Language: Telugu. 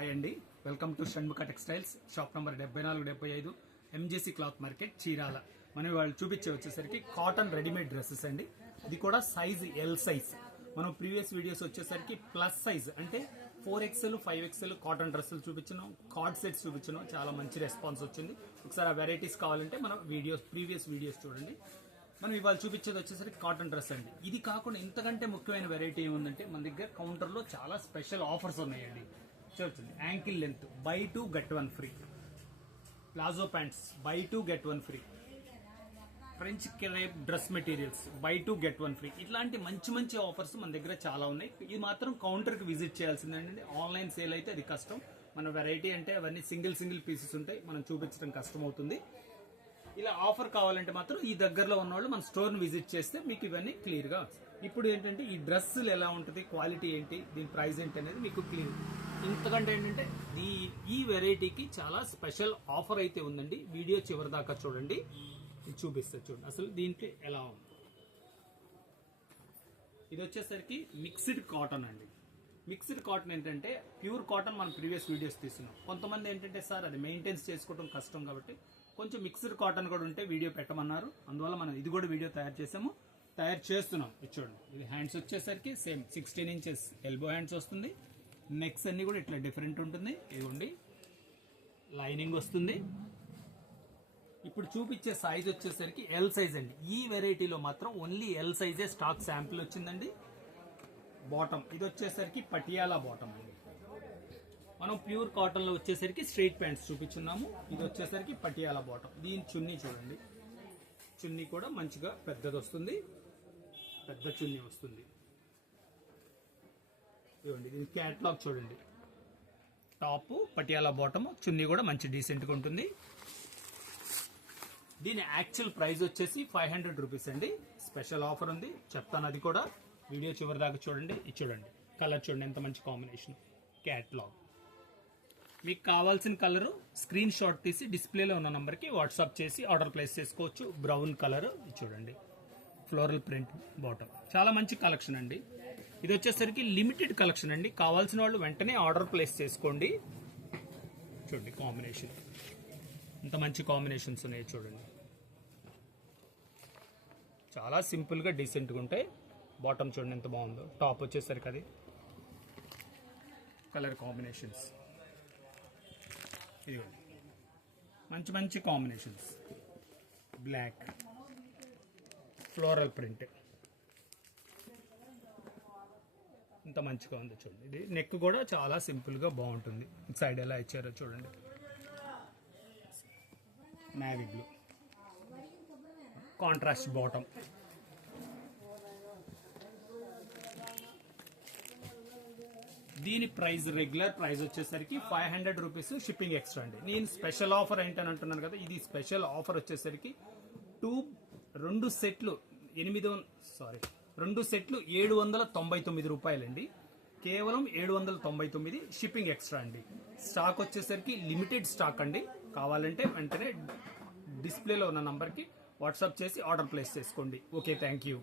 హాయ్ అండి, welcome to Shanmukha textiles. Shop number 7475 MJC cloth market, Chirala. మనం వాళ్ళు చూపించే వచ్చేసరికి కాటన్ రెడీమేడ్ డ్రెస్సెస్ అండి. ఇది కూడా సైజ్ ఎల్ సైజ్. మనం ప్రీవియస్ వీడియోస్ వచ్చేసరికి ప్లస్ సైజ్ అంటే 4XL 5XL కాటన్ డ్రెస్సులు చూపించినాం, కార్డ్ సెట్స్ చూపించినాం. చాలా మంచి రెస్పాన్స్ వచ్చింది. ఒకసారి ఆ వెరైటీస్ కావాలంటే మనం ప్రీవియస్ వీడియోస్ చూడండి. మనం ఇవాళ చూపించేది వచ్చేసరికి కాటన్ డ్రెస్ అండి. ఇది కాకుండా ఇంతకంటే ముఖ్యమైన వెరైటీ ఏముందంటే మన దగ్గర కౌంటర్లో చాలా స్పెషల్ ఆఫర్స్ ఉన్నాయండి. చూడండి, ankle length by 2 get 1 free, palazzo pants by 2 get 1 free, French crepe dress materials by 2 get 1 free. ఇట్లాంటి మంచి మంచి ఆఫర్స్ మన దగ్గర చాలా ఉన్నాయి. ఇది మాత్రం కౌంటర్కి విజిట్ చేయాల్సిందండి. ఆన్లైన్ సేల్ అయితే అది కష్టం. మన వెరైటీ అంటే అవన్నీ సింగిల్ పీసెస్ ఉంటాయి, మనం చూపించడం కష్టం అవుతుంది. ఇలా ఆఫర్ కావాలంటే మాత్రం ఈ దగ్గరలో ఉన్న వాళ్ళు మన స్టోర్ని విజిట్ చేస్తే మీకు ఇవన్నీ క్లియర్గా వస్తాయి. ఇప్పుడు ఏంటంటే ఈ డ్రెస్సులు ఎలా ఉంటుంది, క్వాలిటీ ఏంటి, దీని ప్రైస్ ఏంటి అనేది మీకు క్లియర్. ఇంతకంటే ఏంటంటే ఈ వెరైటీకి చాలా స్పెషల్ ఆఫర్ అయితే ఉందండి. వీడియో చివరి దాకా చూడండి, చూపిస్తా చూడండి అసలు దీనికి ఎలా ఉంది. ఇది వచ్చేసరికి మిక్స్డ్ కాటన్ అండి. మిక్స్డ్ కాటన్ ఏంటంటే ప్యూర్ కాటన్ మనం ప్రీవియస్ వీడియోస్ తీస్తున్నాం. కొంతమంది ఏంటంటే సార్ అది మెయింటైన్స్ చేసుకోవడం కష్టం కాబట్టి కొంచెం మిక్స్డ్ కాటన్ కూడా ఉంటే వీడియో పెట్టమన్నారు. అందువల్ల మనం ఇది కూడా వీడియో తయారు చేస్తున్నాం. ఇది చూడండి, ఇది హ్యాండ్స్ వచ్చేసరికి సేమ్ 16 ఇంచెస్ ఎల్బో హ్యాండ్స్ వస్తుంది. నెక్స్ అన్ని కూడా ఇట్లా డిఫరెంట్ ఉంటుంది. ఇదిగోండి, లైనింగ్ వస్తుంది. ఇప్పుడు చూపించే సైజ్ వచ్చేసరికి ఎల్ సైజ్ అండి. ఈ వెరైటీలో మాత్రం ఓన్లీ ఎల్ సైజే స్టాక్ శాంపిల్ వచ్చిందండి. బాటమ్ ఇది వచ్చేసరికి పటియాలా బాటమ్ అండి. మనం ప్యూర్ కాటన్ లో వచ్చేసరికి స్ట్రైట్ ప్యాంట్స్ చూపించున్నాము. ఇది వచ్చేసరికి పటియాలా బాటమ్. దీని చున్నీ చూడండి, చున్నీ కూడా మంచిగా పెద్దది వస్తుంది, పెద్ద చున్నీ వస్తుంది. ఇవ్వండి, దీని క్యాట్లాగ్ చూడండి. టాప్ పటియాలా బాటమ్, చున్నీ కూడా మంచి డీసెంట్ గా ఉంటుంది. దీని యాక్చువల్ ప్రైస్ వచ్చేసి 500 రూపీస్ అండి. స్పెషల్ ఆఫర్ ఉంది, చెప్తాను అది కూడా. వీడియో చివరి దాకా చూడండి. ఇది చూడండి, కలర్ చూడండి ఎంత మంచి కాంబినేషన్. క్యాట్లాగ్ మీకు కావాల్సిన కలర్ స్క్రీన్ షాట్ తీసి డిస్ప్లేలో ఉన్న నంబర్కి వాట్సాప్ చేసి ఆర్డర్ ప్లేస్ చేసుకోవచ్చు. బ్రౌన్ కలర్ చూడండి, ఫ్లోరల్ ప్రింట్ బాటమ్, చాలా మంచి కలెక్షన్ అండి. ఇది వచ్చేసరికి లిమిటెడ్ కలెక్షన్ అండి. కావాల్సిన వాళ్ళు వెంటనే ఆర్డర్ ప్లేస్ చేసుకోండి. చూడండి కాంబినేషన్, ఇంత మంచి కాంబినేషన్స్ ఉన్నాయి చూడండి. చాలా సింపుల్గా డీసెంట్గా ఉంటాయి. బాటమ్ చూడండి ఎంత బాగుందో. టాప్ వచ్చేసరికి అది కలర్ కాంబినేషన్స్, ఇదిగోండి మంచి కాంబినేషన్స్. బ్లాక్ ఫ్లోరల్ ప్రింట్ ఇంత మంచిగా ఉంది చూడండి. ఇది నెక్ కూడా చాలా సింపుల్గా బాగుంటుంది. సైడ్ ఎలా ఇచ్చారో చూడండి. Navy blue contrast bottom. దీని ప్రైస్ రెగ్యులర్ ప్రైస్ వచ్చేసరికి 500 రూపీస్, షిప్పింగ్ ఎక్స్ట్రా అండి. నేను స్పెషల్ ఆఫర్ ఏంటని అంటున్నాను కదా, ఇది స్పెషల్ ఆఫర్ వచ్చేసరికి రెండు సెట్లు 799 రూపాయలండి. కేవలం 799, షిప్పింగ్ ఎక్స్ట్రా అండి. స్టాక్ వచ్చేసరికి లిమిటెడ్ స్టాక్ అండి. కావాలంటే వెంటనే డిస్ప్లేలో ఉన్న నంబర్కి వాట్సాప్ చేసి ఆర్డర్ ప్లేస్ చేసుకోండి. Okay, thank you.